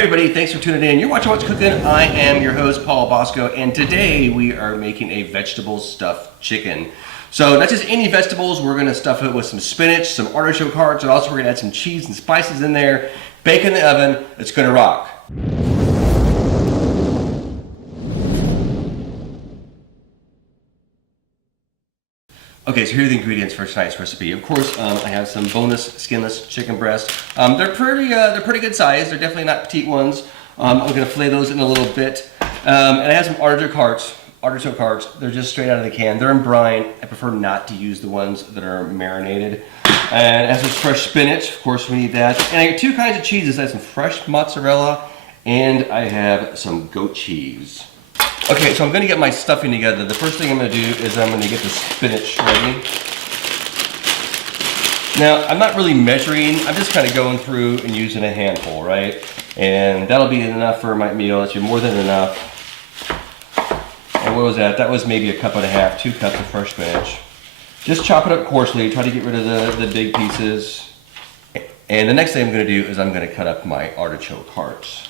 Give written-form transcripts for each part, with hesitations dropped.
Hey everybody, thanks for tuning in. You're watching What's Cooking. I am your host, Paul Bosco, and today we are making a vegetable stuffed chicken. So not just any vegetables, we're gonna stuff it with some spinach, some artichoke hearts, and also we're gonna add some cheese and spices in there. Bake in the oven, it's gonna rock. Okay, so here are the ingredients for tonight's recipe. Of course, I have some boneless, skinless chicken breasts. They're pretty good size. They're definitely not petite ones. I'm gonna fillet those in a little bit. And I have some artichoke hearts. They're just straight out of the can. They're in brine. I prefer not to use the ones that are marinated. And as with fresh spinach, of course we need that. And I got two kinds of cheeses. I have some fresh mozzarella and I have some goat cheese. Okay, so I'm gonna get my stuffing together. The first thing I'm gonna do is I'm gonna get the spinach ready. Now, I'm not really measuring, I'm just kind of going through and using a handful, right? And that'll be enough for my meal. That's more than enough. And what was that? That was maybe a cup and a half, 2 cups of fresh spinach. Just chop it up coarsely, try to get rid of the big pieces. And the next thing I'm gonna do is I'm gonna cut up my artichoke hearts.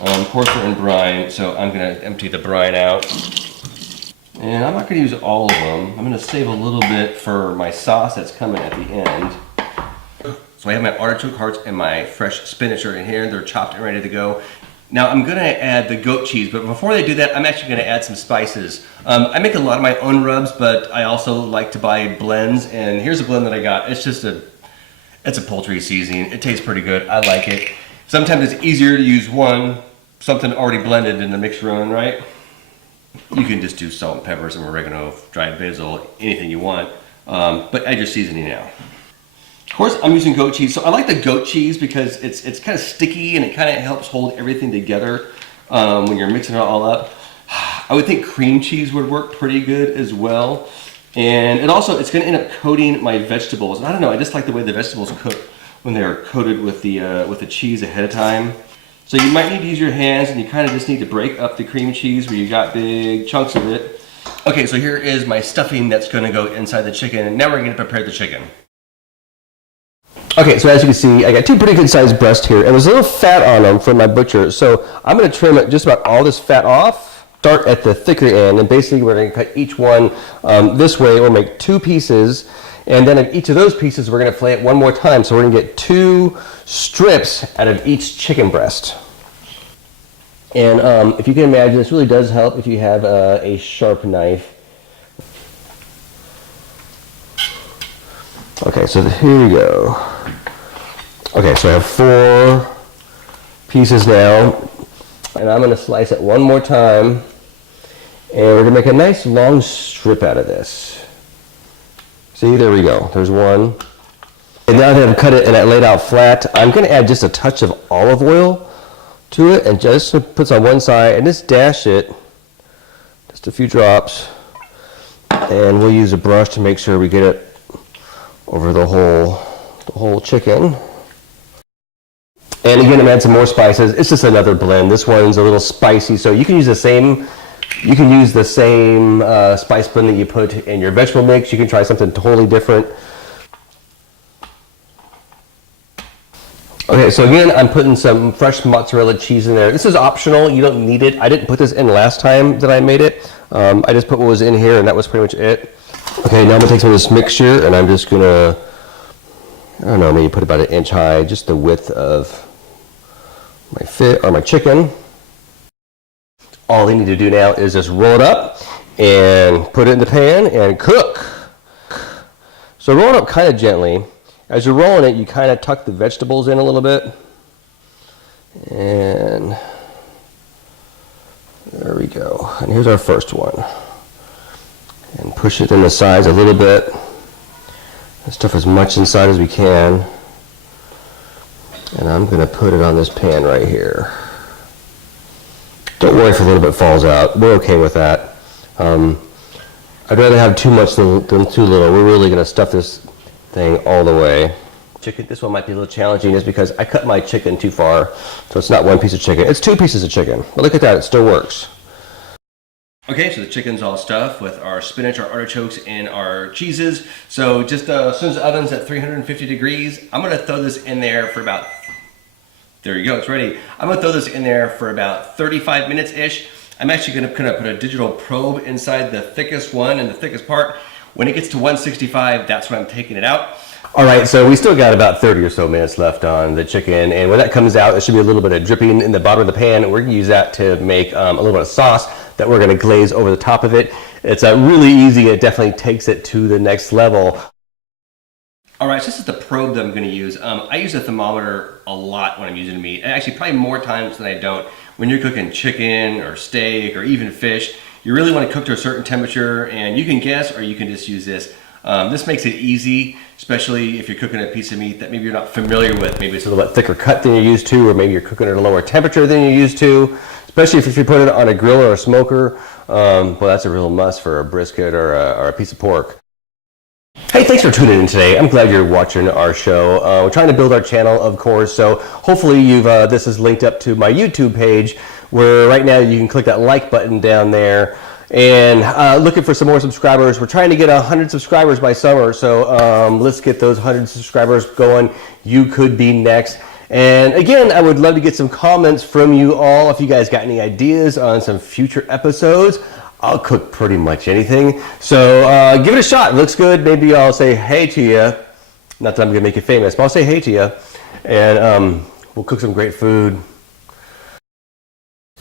Of course they're in brine, so I'm gonna empty the brine out. And I'm not gonna use all of them. I'm gonna save a little bit for my sauce that's coming at the end. So I have my artichoke hearts and my fresh spinach are in here. They're chopped and ready to go. Now I'm gonna add the goat cheese, but before I do that, I'm actually gonna add some spices. I make a lot of my own rubs, but I also like to buy blends, and here's a blend that I got. It's a poultry seasoning. It tastes pretty good, I like it. Sometimes it's easier to use something already blended in the mixer run, right? You can just do salt and pepper, some oregano, dried basil, anything you want. But add your seasoning now. Of course, I'm using goat cheese. So I like the goat cheese because it's kind of sticky and it kind of helps hold everything together when you're mixing it all up. I would think cream cheese would work pretty good as well. And it's gonna end up coating my vegetables. And I don't know, I just like the way the vegetables cook when they're coated with the cheese ahead of time. So you might need to use your hands, and you kind of just need to break up the cream cheese where you got big chunks of it. Okay, so here is my stuffing that's gonna go inside the chicken, and now we're gonna prepare the chicken. Okay, so as you can see, I got 2 pretty good sized breasts here, and there's a little fat on them from my butcher. So I'm gonna trim just about all this fat off. Start at the thicker end, and basically we're gonna cut each one this way. We'll make 2 pieces. And then of each of those pieces, we're gonna fillet it one more time. So we're gonna get 2 strips out of each chicken breast. And if you can imagine, this really does help if you have a sharp knife. Okay, so here we go. Okay, so I have 4 pieces now. And I'm gonna slice it one more time. And we're gonna make a nice long strip out of this. See, there we go. There's one. And now that I've cut it and I laid out flat, I'm going to add just a touch of olive oil to it and just put on one side and just dash it, just a few drops. And we'll use a brush to make sure we get it over the whole chicken. And again, I'm adding some more spices. It's just another blend. This one's a little spicy, so you can use the same. You can use the same spice blend that you put in your vegetable mix. You can try something totally different. Okay, so again, I'm putting some fresh mozzarella cheese in there. This is optional. You don't need it. I didn't put this in last time that I made it. I just put what was in here, and that was pretty much it. Okay, now I'm gonna take some of this mixture, and I'm just gonna, I don't know, maybe put about 1 inch high, just the width of my chicken. All they need to do now is just roll it up and put it in the pan and cook. So roll it up kind of gently. As you're rolling it, you kind of tuck the vegetables in a little bit. And there we go. And here's our first one. And push it in the sides a little bit. And stuff as much inside as we can. And I'm going to put it on this pan right here. Don't worry if a little bit falls out. We're okay with that. I'd rather have too much than too little. We're really going to stuff this thing all the way. Chicken, this one might be a little challenging just because I cut my chicken too far. So it's not 1 piece of chicken. It's 2 pieces of chicken. But look at that, it still works. Okay, so the chicken's all stuffed with our spinach, our artichokes, and our cheeses. So just as soon as the oven's at 350 degrees, I'm gonna throw this in there for about There you go, it's ready. I'm gonna throw this in there for about 35 minutes-ish. I'm actually gonna put a digital probe inside the thickest one and the thickest part. When it gets to 165, that's when I'm taking it out. All right, so we still got about 30 or so minutes left on the chicken, and when that comes out, there should be a little bit of dripping in the bottom of the pan. We're gonna use that to make a little bit of sauce that we're gonna glaze over the top of it. It's really easy. It definitely takes it to the next level. All right, so this is the probe that I'm gonna use. I use a thermometer a lot when I'm using meat, and actually probably more times than I don't. When you're cooking chicken or steak or even fish, you really wanna cook to a certain temperature, and you can guess or you can just use this. This makes it easy, especially if you're cooking a piece of meat that maybe you're not familiar with. Maybe it's a little bit thicker cut than you're used to, or maybe you're cooking at a lower temperature than you're used to, especially if you put it on a grill or a smoker. Well, that's a real must for a brisket or a piece of pork. Hey, thanks for tuning in today. I'm glad you're watching our show. We're trying to build our channel, of course, so hopefully this is linked up to my YouTube page, where right now you can click that like button down there. And looking for some more subscribers. We're trying to get 100 subscribers by summer, so let's get those 100 subscribers going. You could be next. And again, I would love to get some comments from you all. If you guys got any ideas on some future episodes, I'll cook pretty much anything. So give it a shot. It looks good. Maybe I'll say hey to you. Not that I'm gonna make you famous, but I'll say hey to you. And we'll cook some great food.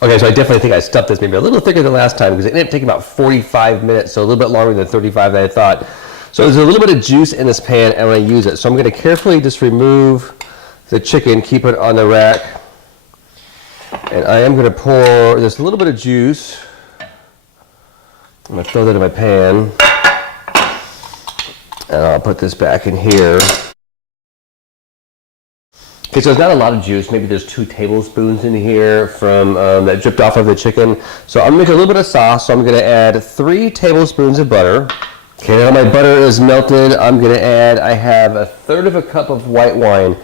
Okay, so I definitely think I stuffed this maybe a little thicker than last time because it ended up taking about 45 minutes, so a little bit longer than 35 that I thought. So there's a little bit of juice in this pan and I'm gonna use it. So I'm gonna carefully just remove the chicken, keep it on the rack. And I am gonna pour just a little bit of juice. I'm gonna throw that in my pan. And I'll put this back in here. Okay, so there's not a lot of juice. Maybe there's 2 tablespoons in here from that dripped off of the chicken. So I'm gonna make a little bit of sauce. So I'm gonna add 3 tablespoons of butter. Okay, now my butter is melted. I'm gonna add, I have 1/3 of a cup of white wine.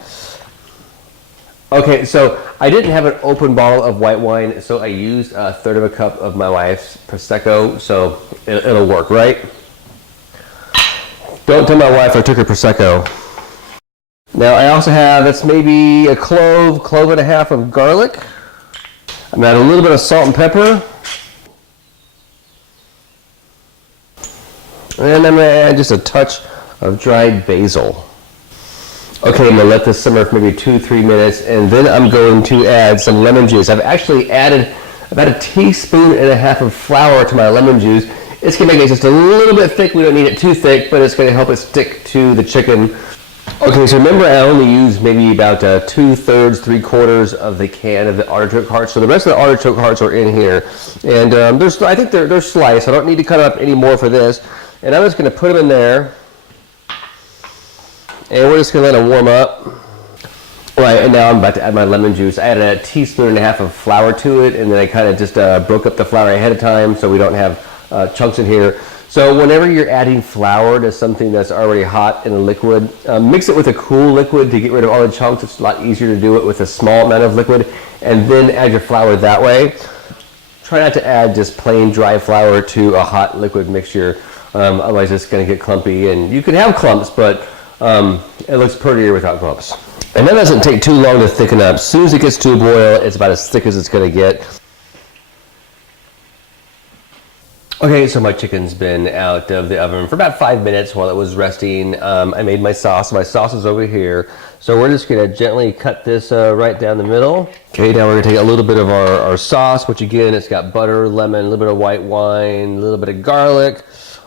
Okay, so I didn't have an open bottle of white wine, so I used 1/3 of a cup of my wife's Prosecco, so it'll work, right? Don't tell my wife I took her Prosecco. Now I also have, that's maybe a clove and a half of garlic. I'm gonna add a little bit of salt and pepper. And I'm gonna add just a touch of dried basil. Okay, I'm gonna let this simmer for maybe 2-3 minutes, and then I'm going to add some lemon juice. I've actually added about 1.5 teaspoons of flour to my lemon juice. It's gonna make it just a little bit thick. We don't need it too thick, but it's gonna help it stick to the chicken. Okay, so remember I only used maybe about 2/3, 3/4 of the can of the artichoke hearts. So the rest of the artichoke hearts are in here. And I think they're sliced. I don't need to cut up any more for this. And I'm just gonna put them in there. And we're just gonna let them warm up. All right, and now I'm about to add my lemon juice. I added 1.5 teaspoons of flour to it, and then I kind of just broke up the flour ahead of time so we don't have chunks in here. So whenever you're adding flour to something that's already hot in a liquid, mix it with a cool liquid to get rid of all the chunks. It's a lot easier to do it with a small amount of liquid, and then add your flour that way. Try not to add just plain dry flour to a hot liquid mixture, otherwise it's going to get clumpy, and you can have clumps, but it looks prettier without clumps. And that doesn't take too long to thicken up. As soon as it gets to a boil, it's about as thick as it's going to get. Okay, so my chicken's been out of the oven for about 5 minutes while it was resting. I made my sauce. My sauce is over here. So we're just gonna gently cut this right down the middle. Okay, now we're gonna take a little bit of our sauce, which again, it's got butter, lemon, a little bit of white wine, a little bit of garlic,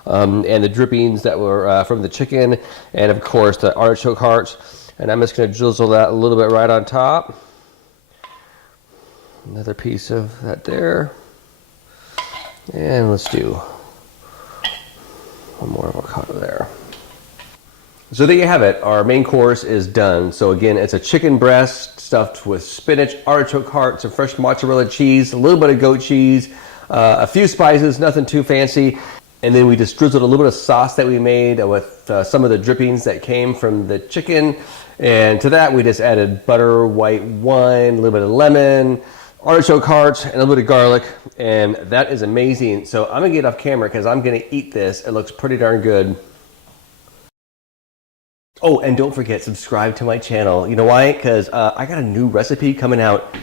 and the drippings that were from the chicken, and of course the artichoke hearts. And I'm just gonna drizzle that a little bit right on top. Another piece of that there. And let's do one more avocado there. So there you have it. Our main course is done. So again, it's a chicken breast stuffed with spinach, artichoke heart, some fresh mozzarella cheese, a little bit of goat cheese, a few spices, nothing too fancy. And then we just drizzled a little bit of sauce that we made with some of the drippings that came from the chicken. And to that, we just added butter, white wine, a little bit of lemon, artichoke hearts, and a little bit of garlic, and that is amazing. So I'm gonna get off camera because I'm gonna eat this. It looks pretty darn good. Oh, and don't forget, subscribe to my channel. You know why? Because I got a new recipe coming out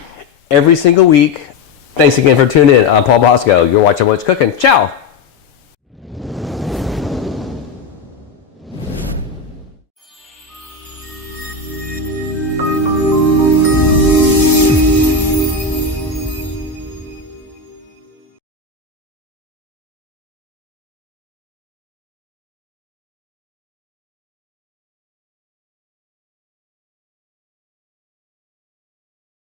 every single week. Thanks again for tuning in. I'm Paul Bosco. You're watching What's Cooking. Ciao!